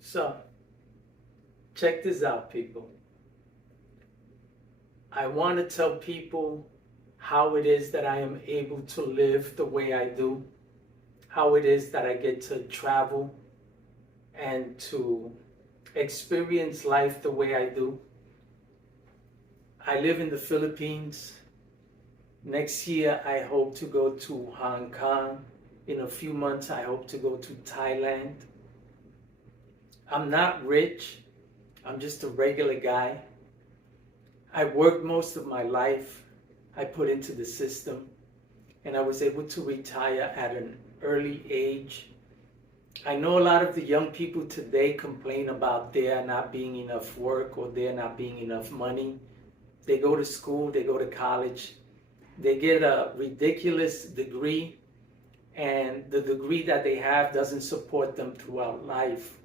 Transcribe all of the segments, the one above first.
So, check this out, people. I want to tell people how it is that I am able to live the way I do, how it is that I get to travel and to experience life the way I do. I live in the Philippines. Next year, I hope to go to Hong Kong. In a few months, I hope to go to Thailand. I'm not rich. I'm just a regular guy. I worked most of my life. I put into the system, and I was able to retire at an early age. I know a lot of the young people today complain about there not being enough work or there not being enough money. They go to school, they go to college, they get a ridiculous degree, and the degree that they have doesn't support them throughout life.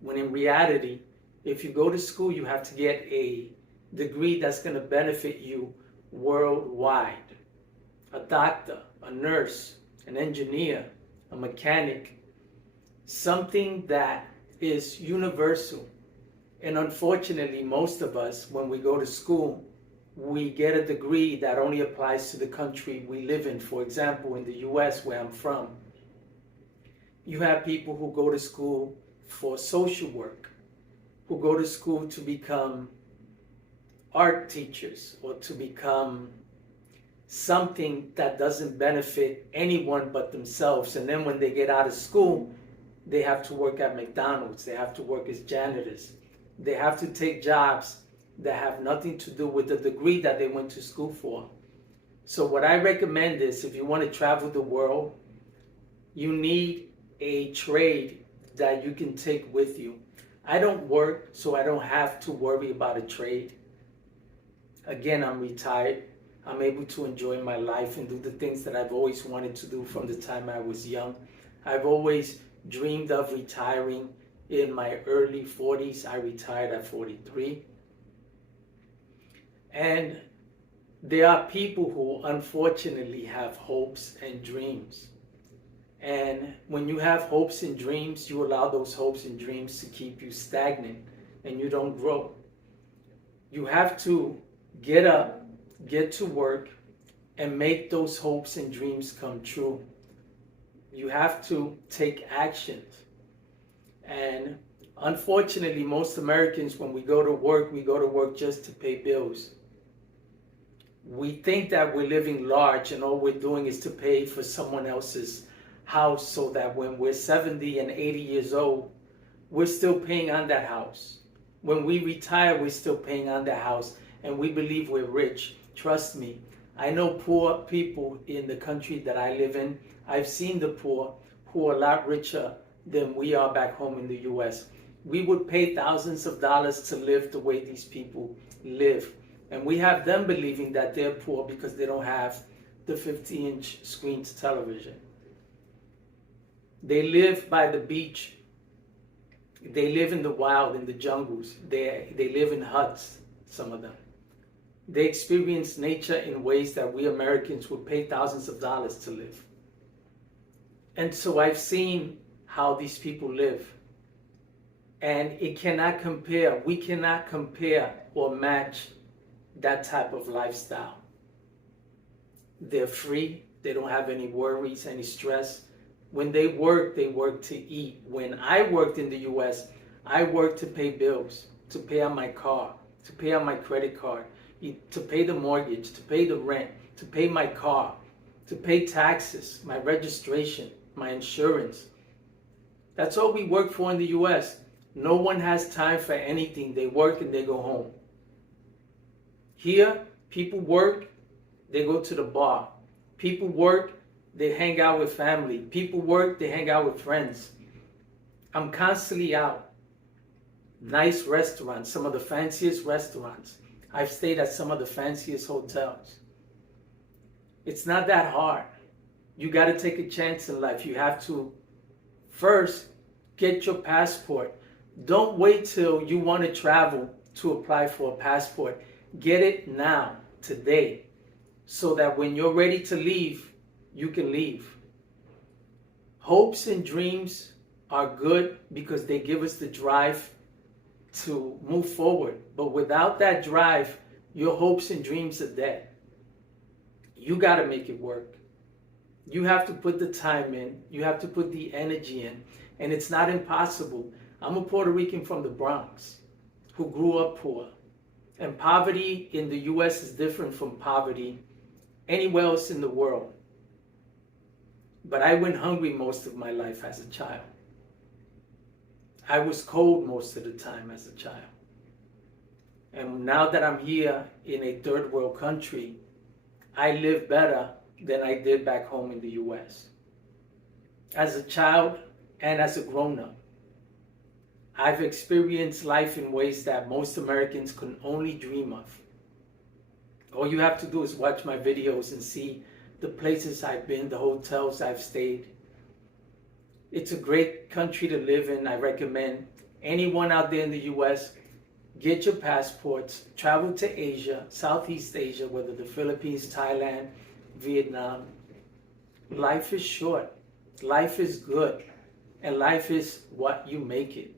When in reality, if you go to school, you have to get a degree that's going to benefit you worldwide. A doctor, a nurse, an engineer, a mechanic, something that is universal. And unfortunately, most of us, when we go to school, we get a degree that only applies to the country we live in. For example, in the US, where I'm from, you have people who go to school for social work, who go to school to become art teachers or to become something that doesn't benefit anyone but themselves. And then when they get out of school, they have to work at McDonald's, they have to work as janitors, they have to take jobs that have nothing to do with the degree that they went to school for. So what I recommend is, if you want to travel the world, you need a trade that you can take with you. I don't work, so I don't have to worry about a trade. Again, I'm retired. I'm able to enjoy my life and do the things that I've always wanted to do from the time I was young. I've always dreamed of retiring in my early 40s. I retired at 43. And there are people who unfortunately have hopes and dreams. And when you have hopes and dreams, you allow those hopes and dreams to keep you stagnant and you don't grow. You have to get up, get to work, and make those hopes and dreams come true. You have to take action. And unfortunately, most Americans, when we go to work just to pay bills. We think that we're living large and all we're doing is to pay for someone else's house, so that when we're 70 and 80 years old, we're still paying on that house. When we retire, we're still paying on that house, and we believe we're rich. Trust me, I know poor people in the country that I live in. I've seen the poor who are a lot richer than we are back home in the US. We would pay thousands of dollars to live the way these people live. And we have them believing that they're poor because they don't have the 50-inch screen television. They live by the beach. They live in the wild, in the jungles. They live in huts, some of them. They experience nature in ways that we Americans would pay thousands of dollars to live. And so I've seen how these people live. And it cannot compare. We cannot compare or match that type of lifestyle. They're free. They don't have any worries, any stress. When they work to eat. When I worked in the US, I worked to pay bills, to pay on my car, to pay on my credit card, to pay the mortgage, to pay the rent, to pay my car, to pay taxes, my registration, my insurance. That's all we work for in the US. No one has time for anything. They work and they go home. Here, people work, they go to the bar. People work, they hang out with family. People work, they hang out with friends. I'm constantly out. Nice restaurants, some of the fanciest restaurants. I've stayed at some of the fanciest hotels. It's not that hard. You got to take a chance in life. You have to first get your passport. Don't wait till you want to travel to apply for a passport. Get it now, today, so that when you're ready to leave, you can leave. Hopes and dreams are good because they give us the drive to move forward. But without that drive, your hopes and dreams are dead. You got to make it work. You have to put the time in. You have to put the energy in. And it's not impossible. I'm a Puerto Rican from the Bronx who grew up poor. And poverty in the U.S. is different from poverty anywhere else in the world. But I went hungry most of my life as a child. I was cold most of the time as a child. And now that I'm here in a third world country, I live better than I did back home in the U.S. As a child and as a grown-up, I've experienced life in ways that most Americans can only dream of. All you have to do is watch my videos and see the places I've been, the hotels I've stayed. It's a great country to live in. I recommend anyone out there in the U.S., get your passports, travel to Asia, Southeast Asia, whether the Philippines, Thailand, Vietnam. Life is short. Life is good. And life is what you make it.